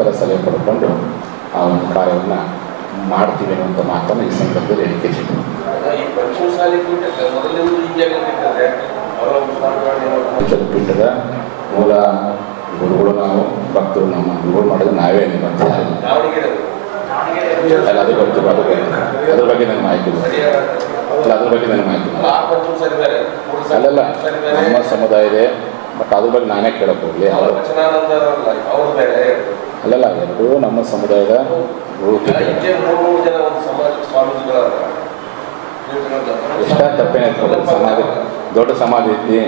ಥರ ಸಲಹೆ ಪಡ್ಕೊಂಡು ಆ ಒಂದು ಕಾರ್ಯವನ್ನು ಮಾಡ್ತೀವಿ ಅನ್ನುವಂಥ ಮಾತನ್ನು ಈ ಸಂದರ್ಭದಲ್ಲಿ ಹೇಳಿಕೆ ಪೀಠದ ಮೂಲ ಗುರುಗಳು ನಾವು ಭಕ್ತರು ನಮ್ಮ ಗುರುಗಳು ಮಾಡಿದ್ರೆ ನಾವೇ ಅಂತ ಅಲ್ಲ ಅದ್ರ ಬಗ್ಗೆ ಅದ್ರ ಬಗ್ಗೆ ನನಗೆ ಮಾಹಿತಿ ಅಲ್ಲ ಅದ್ರ ಬಗ್ಗೆ ನನಗೆ ಮಾಹಿತಿ ಅಲ್ಲಲ್ಲ ನಮ್ಮ ಸಮುದಾಯ ಇದೆ ಬಟ್ ಅದ್ರ ಬಗ್ಗೆ ನಾನೇ ಕೇಳಕ್ಕೆ ಹೋಗಲಿ ಅಲ್ಲಲ್ಲ ಎರಡೂ ನಮ್ಮ ಸಮುದಾಯದ ಎಷ್ಟ ತಪ್ಪೇನೈತೆ ಸಮಾಜ ದೊಡ್ಡ ಸಮಾಜ ಐತಿ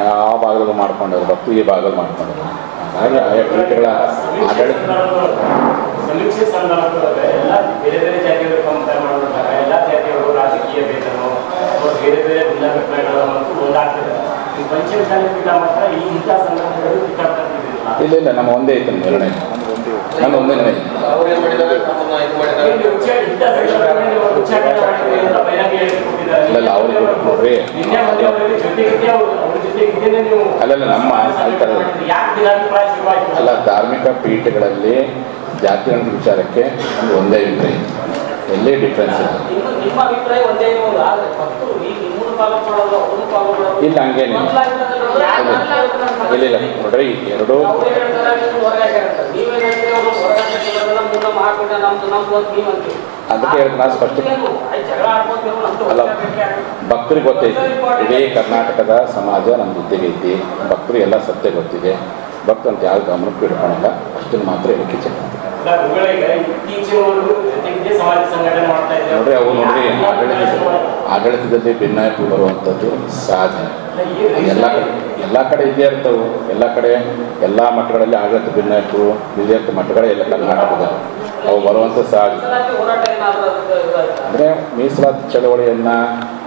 ಆ ಭಾಗದಲ್ಲಿ ಮಾಡ್ಕೊಂಡವ್ರು ಭಕ್ತು ಈ ಭಾಗದಲ್ಲಿ ಮಾಡ್ಕೊಂಡವ್ರು ಹಾಗಾಗಿ ಆಯಾ ಪೀಠಗಳ ಆಡಳಿತ ಸಮೀಕ್ಷೆ ಸಂದರ್ಭದಲ್ಲಿ ಎಲ್ಲ ಬೇರೆ ಬೇರೆ ಜಾತಿಯವರು ಕಂಪೇರ್ ಮಾಡುವಾಗ ಎಲ್ಲ ಜಾತಿಯವರು ರಾಜಕೀಯ ಭೇದನೋ ಬೇರೆ ಬೇರೆ ಭಿನ್ನಾಭಿಪ್ರಾಯಗಳು ಮತ್ತು ಒಂದಾಗ್ತದೆ ಈ ಪಂಚಮಸಾಲಿ ಪೀಠ ಮಾತ್ರ ಈ ಇಂಥ ಸಂದರ್ಭಗಳಲ್ಲಿ ಇಲ್ಲ ಇಲ್ಲ ನಮ್ಮ ಒಂದೇ ಐತೆ ನಿರ್ಣಯ ನನ್ನ ಒಂದೇ ನಿರ್ಣಯ ಅಲ್ಲಲ್ಲ ಅವ್ರಿಗೆ ನೋಡ್ರಿ ಅಲ್ಲಲ್ಲ ನಮ್ಮ ಅಲ್ಲ ಧಾರ್ಮಿಕ ಪೀಠಗಳಲ್ಲಿ ಜಾತಿಗಳ ವಿಚಾರಕ್ಕೆ ಒಂದು ಒಂದೇ ಅಭಿಪ್ರಾಯ ಎಲ್ಲೇ ಡಿಫ್ರೆನ್ಸ್ ಇಲ್ಲ ಹಂಗೇನಿಲ್ಲ ಇಲ್ಲ ಇಲ್ಲ ನೋಡ್ರಿ ಎರಡು ಅದಕ್ಕೆ ನಾನು ಸ್ಪಷ್ಟ ಅಲ್ಲ ಭಕ್ತರಿಗೆ ಗೊತ್ತೈತಿ ಇಡೀ ಕರ್ನಾಟಕದ ಸಮಾಜ ನಮ್ಮ ಜೊತೆಗೆ ಐತಿ ಭಕ್ತರು ಎಲ್ಲ ಸತ್ಯ ಗೊತ್ತಿದೆ ಭಕ್ತ ಅಂತ ಯಾವ ಗಮನಕ್ಕೂ ಇಟ್ಕೊಳಲ್ಲ ಅಷ್ಟನ್ನು ಮಾತ್ರ ಹೇಳಿಕೆ ಚೆನ್ನಾಗಿ ನೋಡ್ರಿ ಅವು ನೋಡ್ರಿ ಆಡಳಿತದಲ್ಲಿ ಭಿನ್ನಾಭಿಪ್ರಾಯ ಬರುವಂಥದ್ದು ಸಹಜ ಎಲ್ಲ ಕಡೆ ಇದೇ ಇರ್ತವೆ ಎಲ್ಲ ಕಡೆ ಎಲ್ಲ ಮಠಗಳಲ್ಲಿ ಆಡಳಿತ ಭಿನ್ನಾಭಿಪ್ರಾಯ ವಿದ್ಯಾರ್ಥಿ ಮಠಗಳೇ ಎಲ್ಲ ಕರ್ನಾಟಕದ ಅವು ಬರುವಂಥ ಸಹಜ ಅಂದರೆ ಮೀಸಲಾತಿ ಚಳವಳಿಯನ್ನು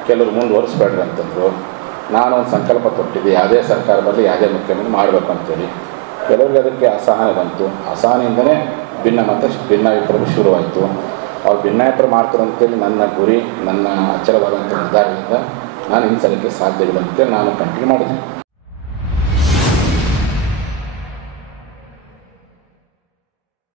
ಕೆಲವರು ಮುಂದುವರಿಸ್ಬೇಡ್ರಿ ಅಂತಂದರು ನಾನು ಒಂದು ಸಂಕಲ್ಪ ತೊಟ್ಟಿದ್ದೆ ಯಾವುದೇ ಸರ್ಕಾರ ಬರಲಿ ಯಾವುದೇ ಮುಖ್ಯಮಂತ್ರಿ ಮಾಡಬೇಕು ಅಂತೇಳಿ ಕೆಲವರಿಗೆ ಅದಕ್ಕೆ ಅಸಹನೆ ಬಂತು ಅಸಹನೆಯಿಂದನೇ ಭಿನ್ನಾಭಿಪ್ರಾಯ ಶುರುವಾಯಿತು ಅವ್ರು ಭಿನ್ನಾಭಿಪ್ರಾಯ ಮಾಡ್ತಾರೆ ಅಂತೇಳಿ ನನ್ನ ಗುರಿ ನನ್ನ ಅಚಲವಾದಂಥ ನಿರ್ಧಾರದಿಂದ ನಾನು ಹಿಂಸಲಿಕ್ಕೆ ಸಾಧ್ಯವಿಲ್ಲ ಅಂತೇಳಿ ನಾನು ಕಂಟಿನ್ಯೂ ಮಾಡಿದೆ.